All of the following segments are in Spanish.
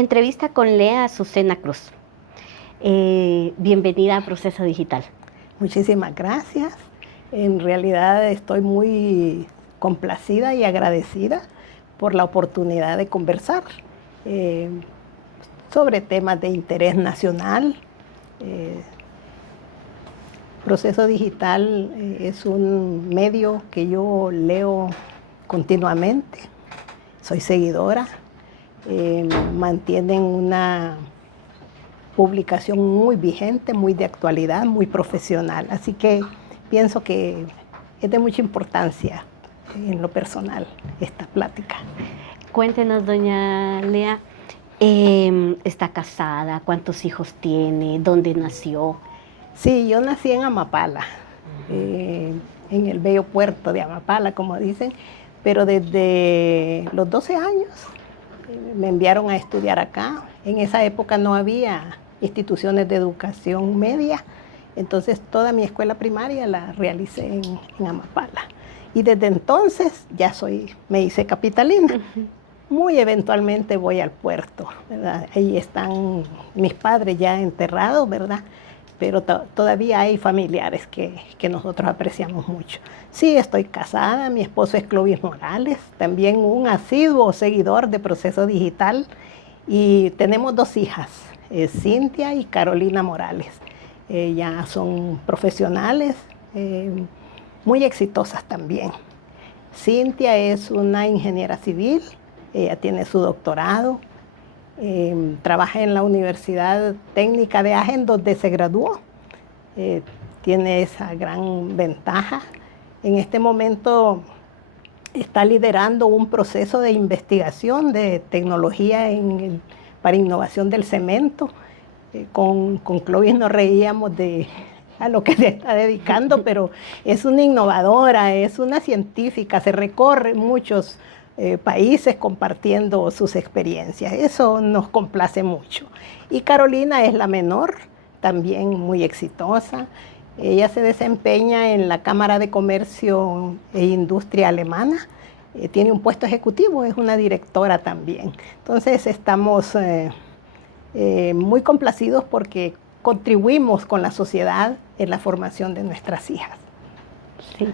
Entrevista con Lea Azucena Cruz. Bienvenida a Proceso Digital. Muchísimas gracias. En realidad estoy muy complacida y agradecida por la oportunidad de conversar sobre temas de interés nacional. Proceso Digital es un medio que yo leo continuamente, soy seguidora, mantienen una publicación muy vigente, muy de actualidad, muy profesional, así que pienso que es de mucha importancia en lo personal esta plática. Cuéntenos, doña Lea, ¿está casada? ¿Cuántos hijos tiene? ¿Dónde nació? Sí, yo nací en Amapala, en el bello puerto de Amapala, como dicen, pero desde los 12 años me enviaron a estudiar acá. En esa época no había instituciones de educación media, entonces toda mi escuela primaria la realicé en Amapala. Y desde entonces ya me hice capitalina. Muy eventualmente voy al puerto, ¿verdad? Ahí están mis padres ya enterrados, ¿verdad? Pero todavía hay familiares que nosotros apreciamos mucho. Sí, estoy casada, mi esposo es Clovis Morales, también un asiduo seguidor de Proceso Digital, y tenemos 2 hijas, Cintia y Carolina Morales. Ya son profesionales, muy exitosas también. Cintia es una ingeniera civil, ella tiene su doctorado, trabaja en la Universidad Técnica de Agen, donde se graduó. Tiene esa gran ventaja. En este momento está liderando un proceso de investigación de tecnología para innovación del cemento. Con Clovis nos reíamos a lo que se está dedicando, pero es una innovadora, es una científica, se recorre muchos países compartiendo sus experiencias. Eso nos complace mucho. Y Carolina es la menor, también muy exitosa. Ella se desempeña en la Cámara de Comercio e Industria Alemana. Tiene un puesto ejecutivo, es una directora también. Entonces estamos muy complacidos porque contribuimos con la sociedad en la formación de nuestras hijas. Sí.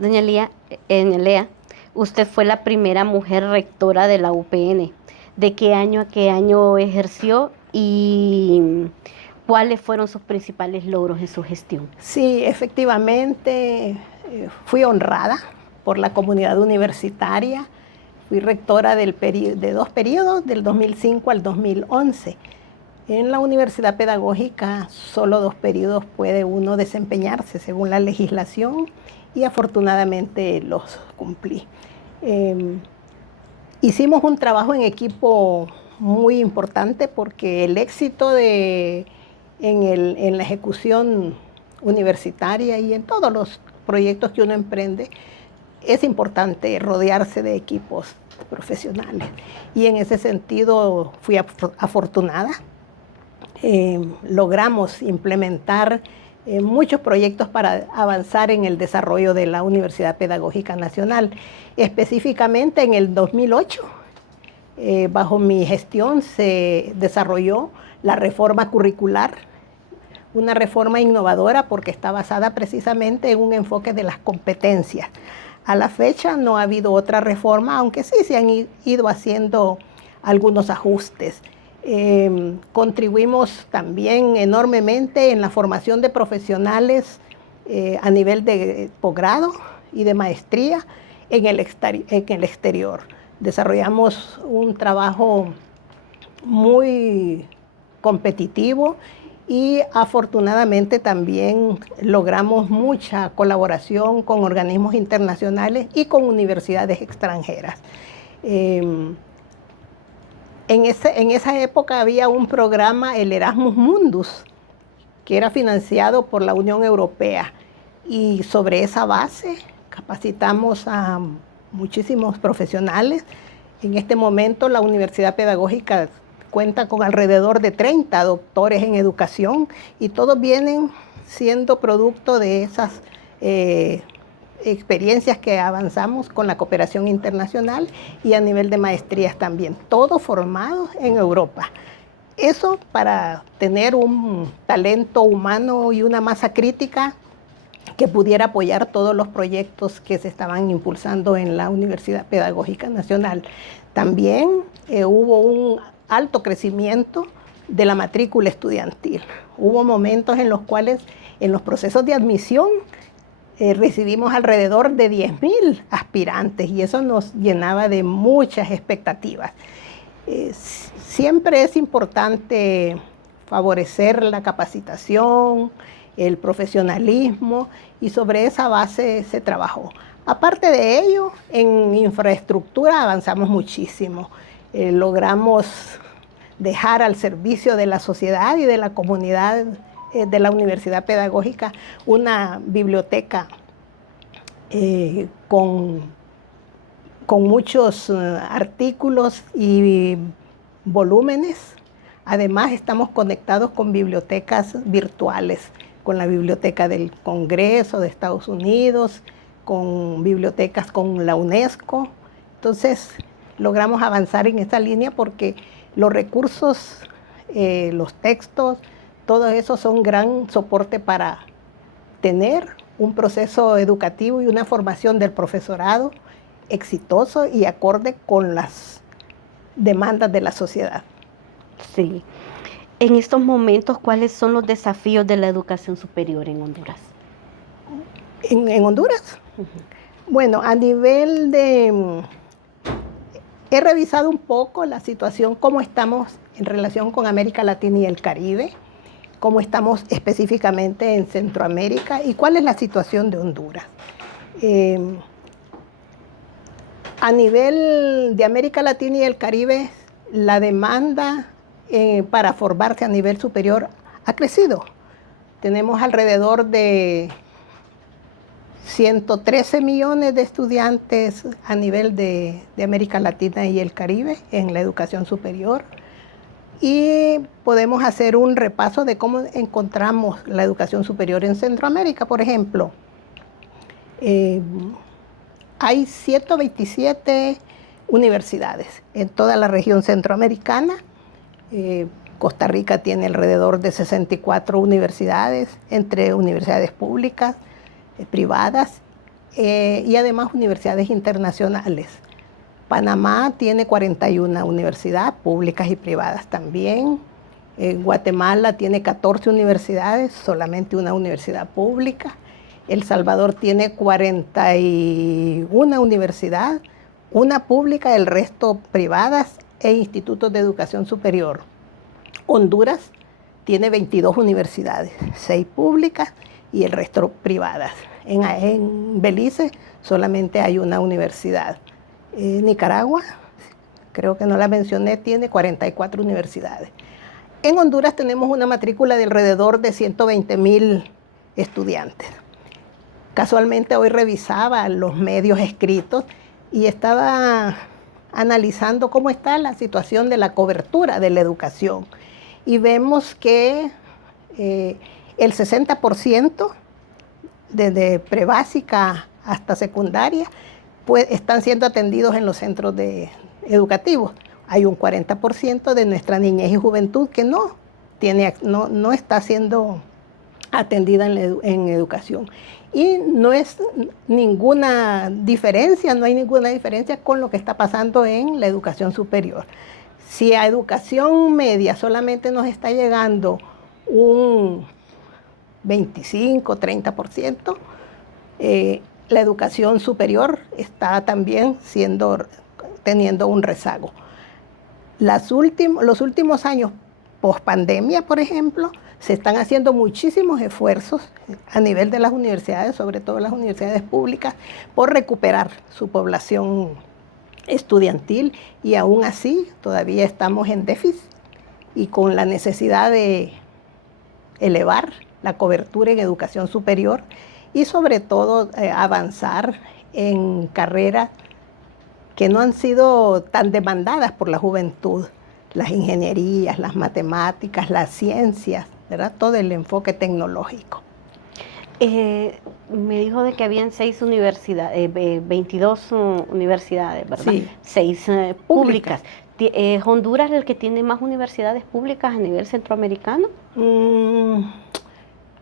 Doña Lea, usted fue la primera mujer rectora de la UPN. ¿De qué año a qué año ejerció y cuáles fueron sus principales logros en su gestión? Sí, efectivamente, fui honrada por la comunidad universitaria. Fui rectora de 2 periodos, del 2005 al 2011. En la Universidad Pedagógica solo 2 periodos puede uno desempeñarse según la legislación, y afortunadamente los cumplí. Hicimos un trabajo en equipo muy importante porque el éxito en la ejecución universitaria y en todos los proyectos que uno emprende, es importante rodearse de equipos profesionales. Y en ese sentido fui afortunada. Logramos implementar muchos proyectos para avanzar en el desarrollo de la Universidad Pedagógica Nacional. Específicamente en el 2008, bajo mi gestión se desarrolló la reforma curricular, una reforma innovadora porque está basada precisamente en un enfoque de las competencias. A la fecha no ha habido otra reforma, aunque sí se han ido haciendo algunos ajustes. Contribuimos también enormemente en la formación de profesionales a nivel de posgrado y de maestría en el exterior. Desarrollamos un trabajo muy competitivo y afortunadamente también logramos mucha colaboración con organismos internacionales y con universidades extranjeras. En esa época había un programa, el Erasmus Mundus, que era financiado por la Unión Europea, y sobre esa base capacitamos a muchísimos profesionales. En este momento la Universidad Pedagógica cuenta con alrededor de 30 doctores en educación, y todos vienen siendo producto de esas experiencias que avanzamos con la cooperación internacional y a nivel de maestrías también, todos formados en Europa. Eso para tener un talento humano y una masa crítica que pudiera apoyar todos los proyectos que se estaban impulsando en la Universidad Pedagógica Nacional. También hubo un alto crecimiento de la matrícula estudiantil. Hubo momentos en los cuales en los procesos de admisión recibimos alrededor de 10.000 aspirantes y eso nos llenaba de muchas expectativas. Siempre es importante favorecer la capacitación, el profesionalismo y sobre esa base se trabajó. Aparte de ello, en infraestructura avanzamos muchísimo. Logramos dejar al servicio de la sociedad y de la comunidad de la Universidad Pedagógica una biblioteca con muchos artículos y volúmenes. Además, estamos conectados con bibliotecas virtuales, con la Biblioteca del Congreso de Estados Unidos, con bibliotecas con la UNESCO. Entonces, logramos avanzar en esta línea porque los recursos, los textos, todo eso son gran soporte para tener un proceso educativo y una formación del profesorado exitoso y acorde con las demandas de la sociedad. Sí. En estos momentos, ¿cuáles son los desafíos de la educación superior en Honduras? ¿En Honduras? Bueno, a nivel de... He revisado un poco la situación, cómo estamos en relación con América Latina y el Caribe, cómo estamos específicamente en Centroamérica y cuál es la situación de Honduras. A nivel de América Latina y el Caribe, la demanda para formarse a nivel superior ha crecido. Tenemos alrededor de 113 millones de estudiantes a nivel de América Latina y el Caribe en la educación superior. Y podemos hacer un repaso de cómo encontramos la educación superior en Centroamérica, por ejemplo. Hay 127 universidades en toda la región centroamericana. Costa Rica tiene alrededor de 64 universidades, entre universidades públicas, privadas y además universidades internacionales. Panamá tiene 41 universidades públicas y privadas también. Guatemala tiene 14 universidades, solamente una universidad pública. El Salvador tiene 41 universidades, una pública, el resto privadas e institutos de educación superior. Honduras tiene 22 universidades, 6 públicas y el resto privadas. En Belice solamente hay una universidad. Nicaragua, creo que no la mencioné, tiene 44 universidades. En Honduras tenemos una matrícula de alrededor de 120.000 estudiantes. Casualmente hoy revisaba los medios escritos y estaba analizando cómo está la situación de la cobertura de la educación. Y vemos que el 60% desde prebásica hasta secundaria pues, están siendo atendidos en los centros educativos. Hay un 40% de nuestra niñez y juventud que no está siendo atendida en educación. Y no es ninguna diferencia, no hay ninguna diferencia con lo que está pasando en la educación superior. Si a educación media solamente nos está llegando un 25, 30%, la educación superior está también teniendo un rezago. Los últimos años, post-pandemia, por ejemplo, se están haciendo muchísimos esfuerzos a nivel de las universidades, sobre todo las universidades públicas, por recuperar su población estudiantil y aún así todavía estamos en déficit y con la necesidad de elevar la cobertura en educación superior y sobre todo avanzar en carreras que no han sido tan demandadas por la juventud, las ingenierías, las matemáticas, las ciencias, ¿verdad? Todo el enfoque tecnológico. Me dijo de que habían 22 universidades, ¿verdad? Sí, 6 públicas. públicas. ¿Es Honduras el que tiene más universidades públicas a nivel centroamericano? Mm,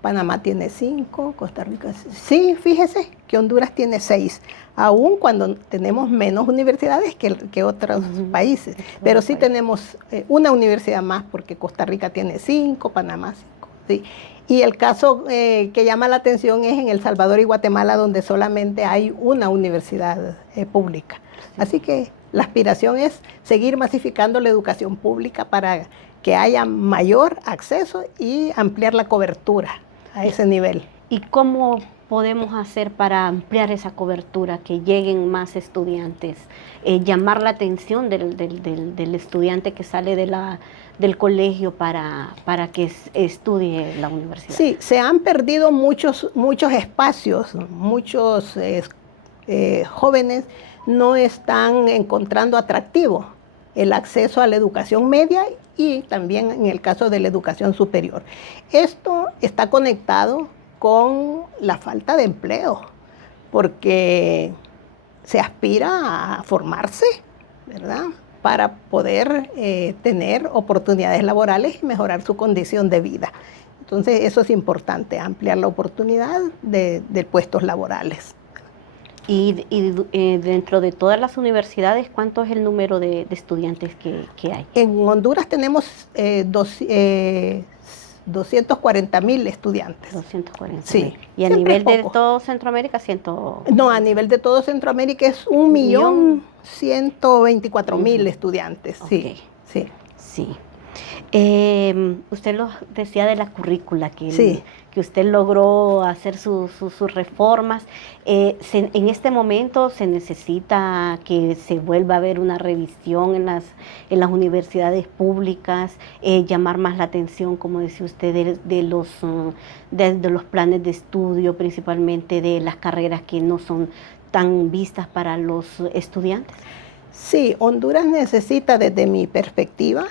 Panamá tiene 5, Costa Rica. Sí, fíjese que Honduras tiene 6, aun cuando tenemos menos universidades que otros países. Pero sí tenemos una universidad más, porque Costa Rica tiene 5, Panamá 5. Sí. Y el caso que llama la atención es en El Salvador y Guatemala, donde solamente hay una universidad pública. Sí. Así que la aspiración es seguir masificando la educación pública para que haya mayor acceso y ampliar la cobertura a ese nivel. ¿Y cómo podemos hacer para ampliar esa cobertura, que lleguen más estudiantes? Llamar la atención del estudiante que sale del colegio para que estudie la universidad. Sí, se han perdido muchos espacios, muchos jóvenes no están encontrando atractivo el acceso a la educación media y también en el caso de la educación superior. Esto está conectado con la falta de empleo, porque se aspira a formarse, ¿verdad?, para poder tener oportunidades laborales y mejorar su condición de vida. Entonces eso es importante, ampliar la oportunidad de puestos laborales. Y dentro de todas las universidades, ¿cuánto es el número de estudiantes que hay? En Honduras tenemos 240,000 estudiantes. 240. Sí. Y a nivel de todo Centroamérica, No, a nivel de todo Centroamérica es 1,124,000 estudiantes. Sí, okay. sí. Sí. Usted lo decía de la currícula, Sí. que usted logró hacer sus reformas. En este momento se necesita que se vuelva a ver una revisión en las universidades públicas, llamar más la atención, como decía usted, de los planes de estudio, principalmente de las carreras que no son tan vistas para los estudiantes. Sí, Honduras necesita, desde mi perspectiva,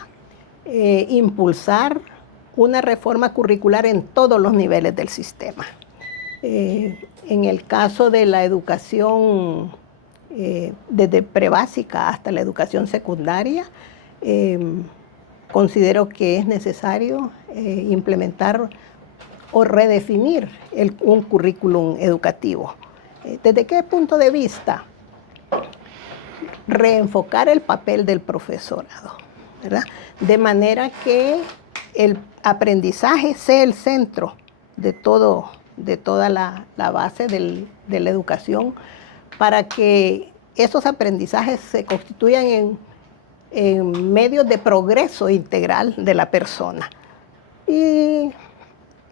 impulsar una reforma curricular en todos los niveles del sistema. En el caso de la educación desde prebásica hasta la educación secundaria, considero que es necesario implementar o redefinir un currículum educativo. ¿Desde qué punto de vista? Reenfocar el papel del profesorado, ¿verdad?, de manera que el aprendizaje sea el centro de toda la base de la educación, para que esos aprendizajes se constituyan en medios de progreso integral de la persona. Y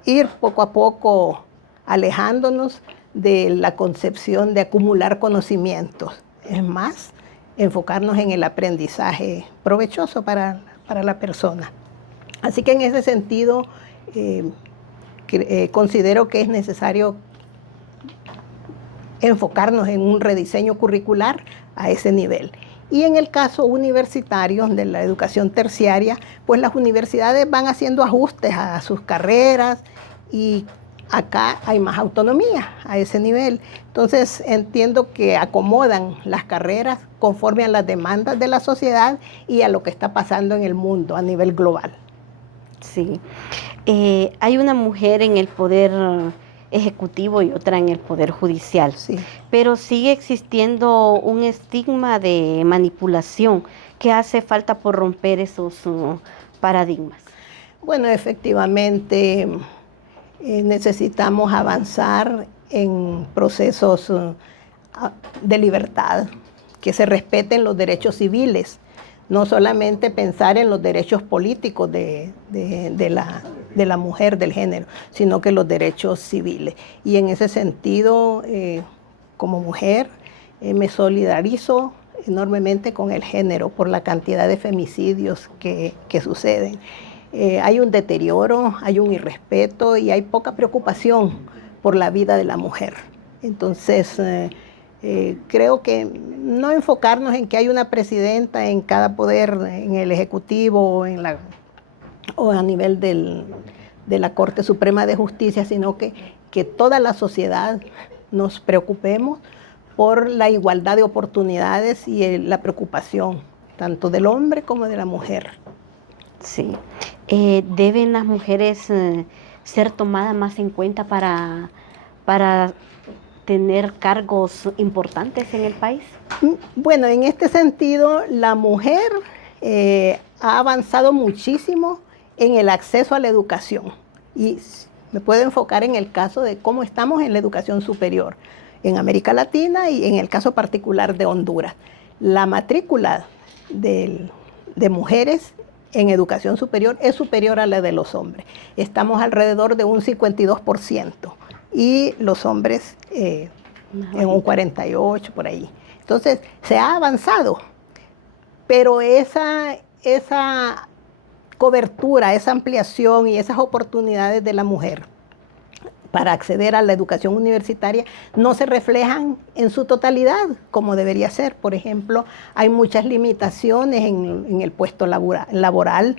ir poco a poco alejándonos de la concepción de acumular conocimientos. Es más, enfocarnos en el aprendizaje provechoso para la persona. Así que en ese sentido, considero que es necesario enfocarnos en un rediseño curricular a ese nivel. Y en el caso universitario de la educación terciaria, pues las universidades van haciendo ajustes a sus carreras y acá hay más autonomía a ese nivel. Entonces entiendo que acomodan las carreras conforme a las demandas de la sociedad y a lo que está pasando en el mundo a nivel global. Sí. Hay una mujer en el poder ejecutivo y otra en el poder judicial, Sí. Pero sigue existiendo un estigma de manipulación que hace falta por romper esos paradigmas. Bueno, efectivamente necesitamos avanzar en procesos de libertad, que se respeten los derechos civiles, no solamente pensar en los derechos políticos de la mujer, del género, sino que los derechos civiles. Y en ese sentido, como mujer, me solidarizo enormemente con el género por la cantidad de femicidios que suceden. Hay un deterioro, hay un irrespeto y hay poca preocupación por la vida de la mujer. Entonces, creo que no enfocarnos en que hay una presidenta en cada poder, en el Ejecutivo o a nivel de la Corte Suprema de Justicia, sino que que toda la sociedad nos preocupemos por la igualdad de oportunidades y la preocupación, tanto del hombre como de la mujer. Sí. ¿Deben las mujeres ser tomadas más en cuenta para tener cargos importantes en el país? Bueno, en este sentido, la mujer ha avanzado muchísimo en el acceso a la educación. Y me puedo enfocar en el caso de cómo estamos en la educación superior en América Latina y en el caso particular de Honduras. La matrícula de mujeres en educación superior es superior a la de los hombres. Estamos alrededor de un 52% y los hombres en un 48% por ahí. Entonces, se ha avanzado, pero esa cobertura, esa ampliación y esas oportunidades de la mujer para acceder a la educación universitaria no se reflejan en su totalidad como debería ser. Por ejemplo, hay muchas limitaciones en el puesto laboral,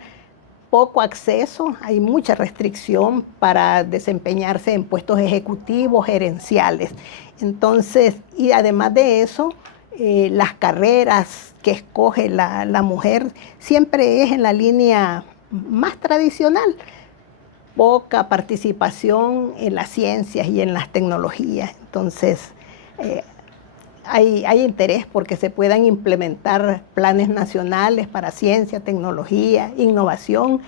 poco acceso, hay mucha restricción para desempeñarse en puestos ejecutivos, gerenciales. Entonces, y además de eso, las carreras que escoge la mujer siempre es en la línea más tradicional. Poca participación en las ciencias y en las tecnologías. Entonces, hay interés porque se puedan implementar planes nacionales para ciencia, tecnología, innovación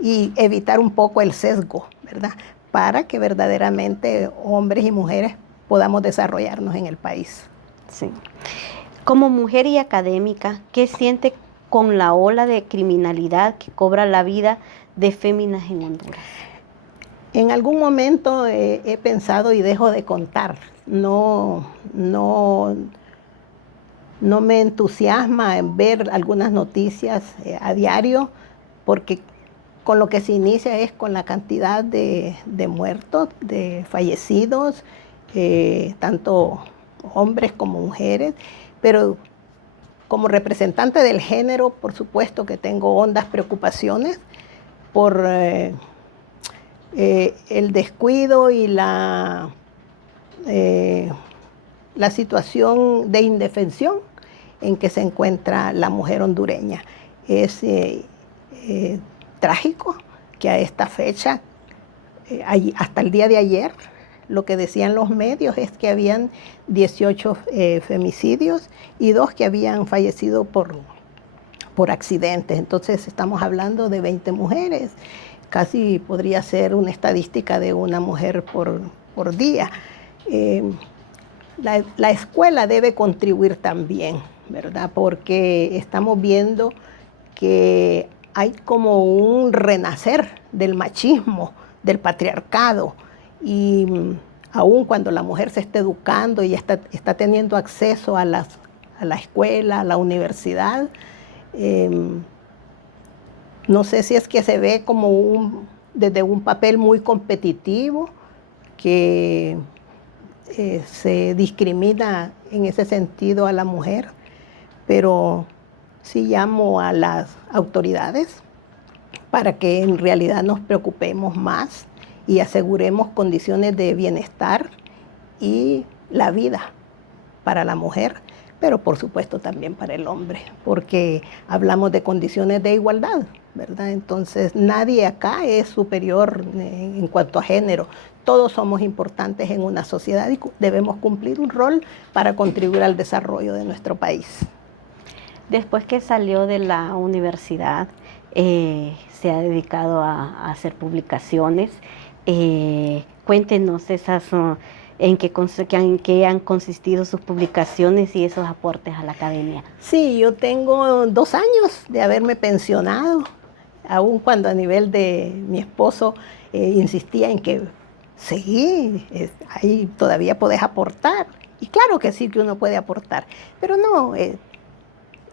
y evitar un poco el sesgo, ¿verdad? Para que verdaderamente hombres y mujeres podamos desarrollarnos en el país. Sí. Como mujer y académica, ¿qué siente con la ola de criminalidad que cobra la vida de féminas en Honduras? En algún momento he pensado y dejo de contar. No me entusiasma en ver algunas noticias a diario, porque con lo que se inicia es con la cantidad de muertos, de fallecidos, tanto hombres como mujeres, pero como representante del género, por supuesto que tengo hondas preocupaciones por el descuido y la situación de indefensión en que se encuentra la mujer hondureña. Es trágico que a esta fecha, hasta el día de ayer, lo que decían los medios es que habían 18 femicidios y 2 que habían fallecido por accidentes. Entonces estamos hablando de 20 mujeres. Casi podría ser una estadística de una mujer por día. La escuela debe contribuir también, ¿verdad? Porque estamos viendo que hay como un renacer del machismo, del patriarcado, y aun cuando la mujer se está educando y está teniendo acceso a la escuela, a la universidad, no sé si es que se ve como desde un papel muy competitivo, que se discrimina en ese sentido a la mujer, pero sí llamo a las autoridades para que en realidad nos preocupemos más y aseguremos condiciones de bienestar y la vida para la mujer, pero por supuesto también para el hombre, porque hablamos de condiciones de igualdad, ¿verdad? Entonces nadie acá es superior en cuanto a género. Todos somos importantes en una sociedad y debemos cumplir un rol para contribuir al desarrollo de nuestro país. Después que salió de la universidad, se ha dedicado a hacer publicaciones. Cuéntenos en qué han consistido sus publicaciones y esos aportes a la academia. Sí, yo tengo 2 años de haberme pensionado, aun cuando a nivel de mi esposo insistía en que sí, ahí todavía podés aportar. Y claro que sí que uno puede aportar, pero no,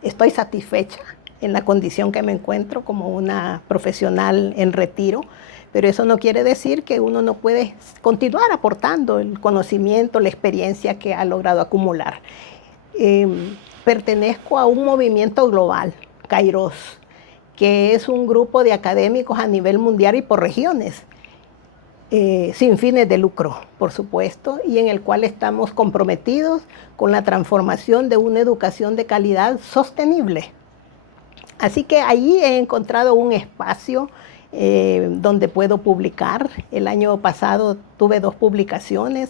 estoy satisfecha en la condición que me encuentro como una profesional en retiro, pero eso no quiere decir que uno no puede continuar aportando el conocimiento, la experiencia que ha logrado acumular. Pertenezco a un movimiento global, Kairos, que es un grupo de académicos a nivel mundial y por regiones. sin fines de lucro, por supuesto, y en el cual estamos comprometidos con la transformación de una educación de calidad sostenible. Así que ahí he encontrado un espacio donde puedo publicar. El año pasado tuve 2 publicaciones.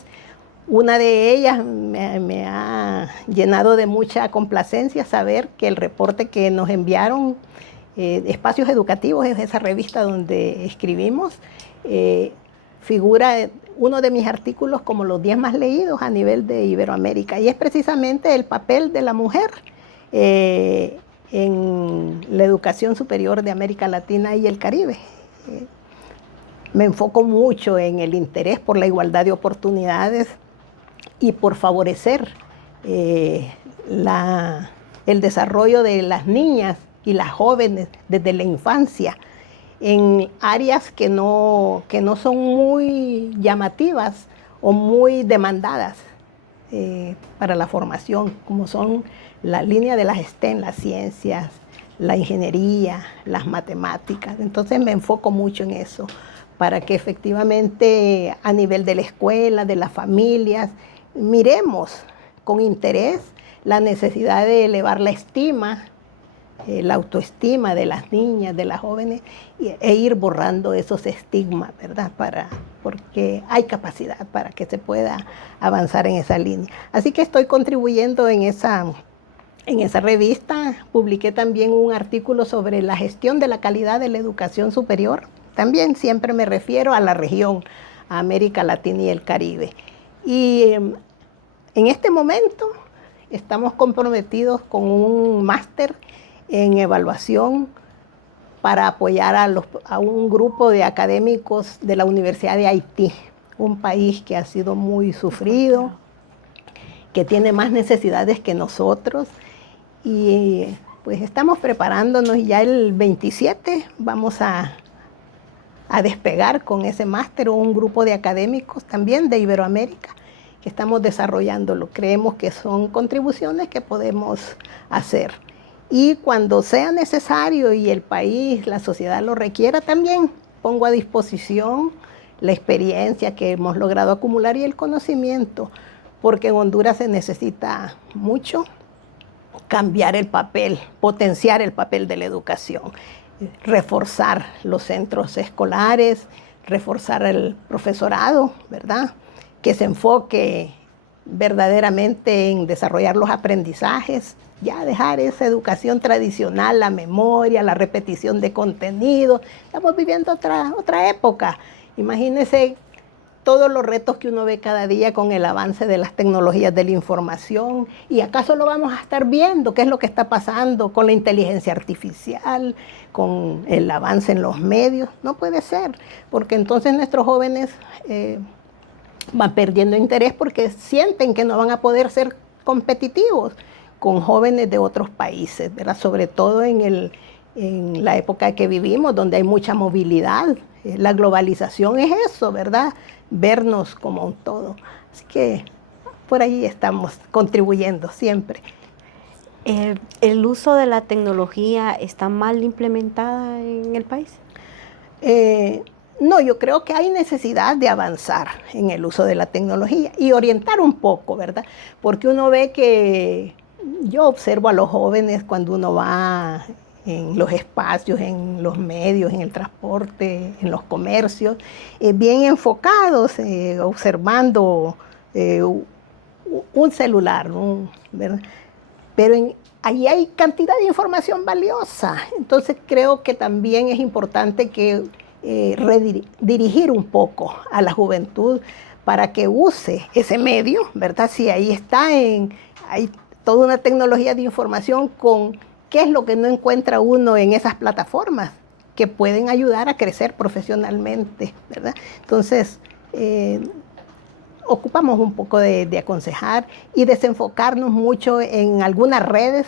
Una de ellas me ha llenado de mucha complacencia saber que el reporte que nos enviaron, Espacios Educativos, es esa revista donde escribimos, figura uno de mis artículos como los 10 más leídos a nivel de Iberoamérica, y es precisamente el papel de la mujer en la educación superior de América Latina y el Caribe. Me enfoco mucho en el interés por la igualdad de oportunidades y por favorecer el desarrollo de las niñas y las jóvenes desde la infancia en áreas que no son muy llamativas o muy demandadas para la formación, como son la línea de las STEM, las ciencias, la ingeniería, las matemáticas. Entonces me enfoco mucho en eso, para que efectivamente a nivel de la escuela, de las familias, miremos con interés la necesidad de elevar la estima, la autoestima de las niñas, de las jóvenes, e ir borrando esos estigmas, ¿verdad? Porque hay capacidad para que se pueda avanzar en esa línea. Así que estoy contribuyendo en esa revista. Publiqué también un artículo sobre la gestión de la calidad de la educación superior. También siempre me refiero a la región, a América Latina y el Caribe. Y en este momento estamos comprometidos con un máster en evaluación para apoyar a un grupo de académicos de la Universidad de Haití, un país que ha sido muy sufrido, que tiene más necesidades que nosotros. Y pues estamos preparándonos, y ya el 27 vamos a despegar con ese máster, un grupo de académicos también de Iberoamérica que estamos desarrollándolo. Creemos que son contribuciones que podemos hacer. Y cuando sea necesario y el país, la sociedad lo requiera, también pongo a disposición la experiencia que hemos logrado acumular y el conocimiento, porque en Honduras se necesita mucho cambiar el papel, potenciar el papel de la educación, reforzar los centros escolares, reforzar el profesorado, ¿verdad? Que se enfoque verdaderamente en desarrollar los aprendizajes, ya dejar esa educación tradicional, la memoria, la repetición de contenido. Estamos viviendo otra época. Imagínense todos los retos que uno ve cada día con el avance de las tecnologías de la información. ¿Y acaso lo vamos a estar viendo? ¿Qué es lo que está pasando con la inteligencia artificial, con el avance en los medios? No puede ser, porque entonces nuestros jóvenes van perdiendo interés porque sienten que no van a poder ser competitivos con jóvenes de otros países, ¿verdad? Sobre todo en la época que vivimos, donde hay mucha movilidad. La globalización es eso, ¿verdad? Vernos como un todo. Así que por ahí estamos contribuyendo siempre. ¿El uso de la tecnología está mal implementada en el país? No, yo creo que hay necesidad de avanzar en el uso de la tecnología y orientar un poco, ¿verdad? Porque uno ve que yo observo a los jóvenes cuando uno va en los espacios, en los medios, en el transporte, en los comercios, bien enfocados, observando un celular, ¿verdad? Pero ahí hay cantidad de información valiosa. Entonces creo que también es importante que redirigir un poco a la juventud para que use ese medio, ¿verdad? Si ahí hay toda una tecnología de información con qué es lo que no encuentra uno en esas plataformas que pueden ayudar a crecer profesionalmente, ¿verdad? Entonces, ocupamos un poco de aconsejar y desenfocarnos mucho en algunas redes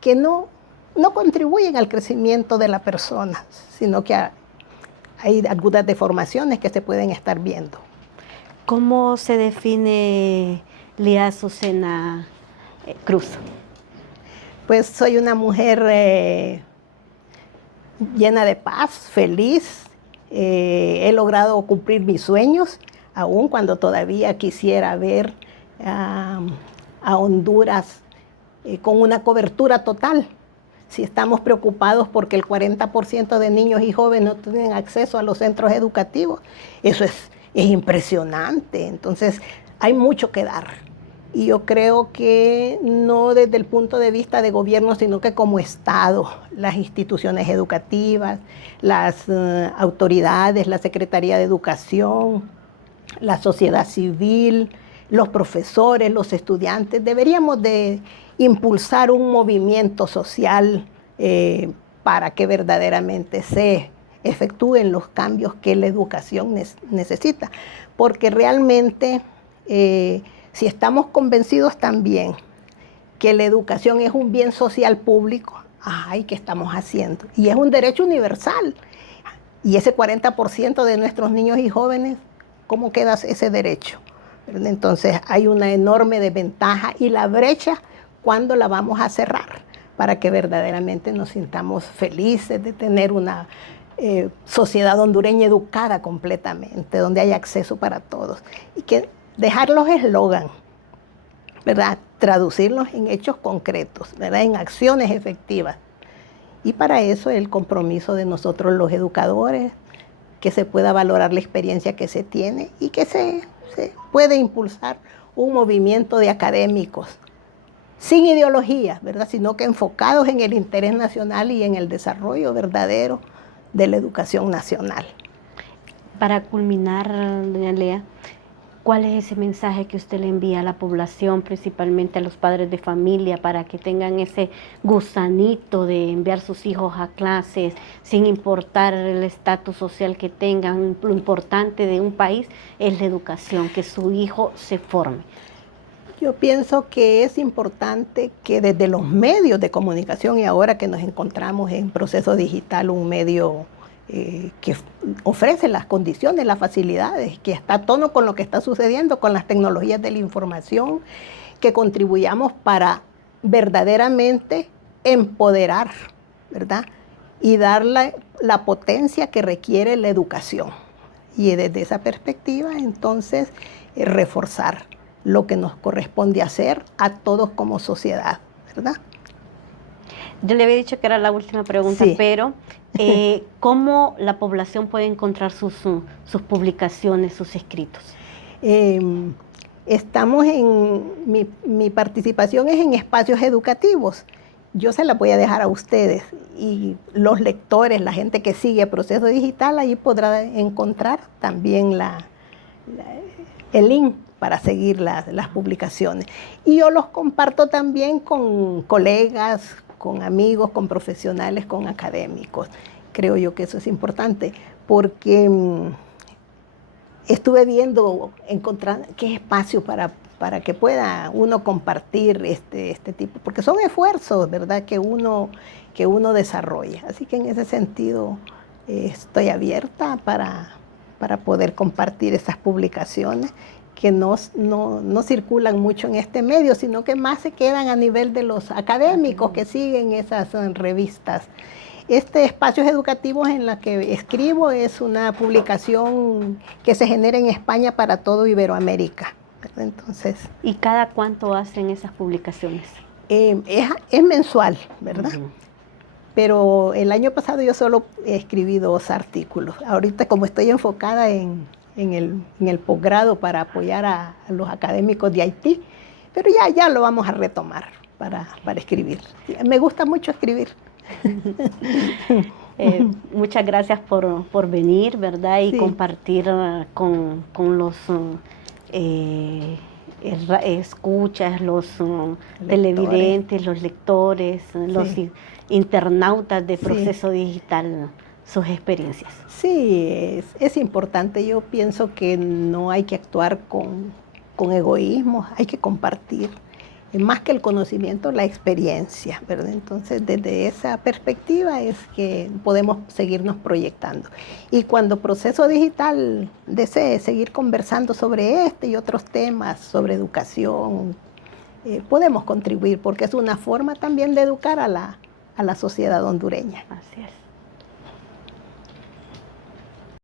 que no contribuyen al crecimiento de la persona, sino que hay algunas deformaciones que se pueden estar viendo. ¿Cómo se define Lía Azucena Cruz? Pues soy una mujer llena de paz, feliz, He logrado cumplir mis sueños, aun cuando todavía quisiera ver a Honduras con una cobertura total. Si estamos preocupados porque el 40% de niños y jóvenes no tienen acceso a los centros educativos, eso es impresionante. Entonces, hay mucho que dar. Y yo creo que no desde el punto de vista de gobierno, sino que como Estado, las instituciones educativas, las autoridades, la Secretaría de Educación, la sociedad civil, los profesores, los estudiantes, deberíamos de impulsar un movimiento social para que verdaderamente se efectúen los cambios que la educación necesita. Porque realmente, si estamos convencidos también que la educación es un bien social público, ay, ¿qué estamos haciendo? Y es un derecho universal. Y ese 40% de nuestros niños y jóvenes, ¿cómo queda ese derecho? Entonces hay una enorme desventaja y la brecha, ¿cuándo la vamos a cerrar? Para que verdaderamente nos sintamos felices de tener una sociedad hondureña educada completamente, donde hay acceso para todos. Y que dejar los eslogan, ¿verdad? Traducirlos en hechos concretos, ¿verdad? En acciones efectivas. Y para eso el compromiso de nosotros los educadores, que se pueda valorar la experiencia que se tiene y que se puede impulsar un movimiento de académicos sin ideología, ¿verdad? Sino que enfocados en el interés nacional y en el desarrollo verdadero de la educación nacional. Para culminar, doña Lea, ¿cuál es ese mensaje que usted le envía a la población, principalmente a los padres de familia, para que tengan ese gusanito de enviar sus hijos a clases, sin importar el estatus social que tengan? Lo importante de un país es la educación, que su hijo se forme. Yo pienso que es importante que desde los medios de comunicación, y ahora que nos encontramos en proceso digital, un medio que ofrece las condiciones, las facilidades, que está a tono con lo que está sucediendo con las tecnologías de la información, que contribuyamos para verdaderamente empoderar, ¿verdad? Y dar la potencia que requiere la educación. Y desde esa perspectiva, entonces, reforzar lo que nos corresponde hacer a todos como sociedad, ¿verdad? Yo le había dicho que era la última pregunta, sí. Pero ¿cómo la población puede encontrar sus publicaciones, sus escritos? Estamos mi participación es en espacios educativos. Yo se la voy a dejar a ustedes y los lectores, la gente que sigue el proceso digital, ahí podrá encontrar también el link para seguir las publicaciones. Y yo los comparto también con colegas, con amigos, con profesionales, con académicos. Creo yo que eso es importante porque estuve viendo, encontrar qué espacio para que pueda uno compartir este tipo, porque son esfuerzos, ¿verdad?, que uno desarrolla. Así que en ese sentido estoy abierta para poder compartir esas publicaciones que no circulan mucho en este medio, sino que más se quedan a nivel de los académicos que siguen esas revistas. Espacios educativos en la que escribo es una publicación que se genera en España para todo Iberoamérica. Entonces, ¿y cada cuánto hacen esas publicaciones? Es mensual, ¿verdad? Uh-huh. Pero el año pasado yo solo escribí 2 artículos. Ahorita, como estoy enfocada en el posgrado para apoyar a los académicos de Haití, pero ya lo vamos a retomar para escribir. Me gusta mucho escribir. Muchas gracias por venir, ¿verdad? Y sí, compartir con los escuchas, los televidentes, los lectores, sí, los internautas de Proceso Digital, sus experiencias. Sí, es importante. Yo pienso que no hay que actuar con egoísmo, hay que compartir. Más que el conocimiento, la experiencia, ¿verdad? Entonces, desde esa perspectiva es que podemos seguirnos proyectando. Y cuando Proceso Digital desee seguir conversando sobre este y otros temas, sobre educación, podemos contribuir, porque es una forma también de educar a la sociedad hondureña. Así es.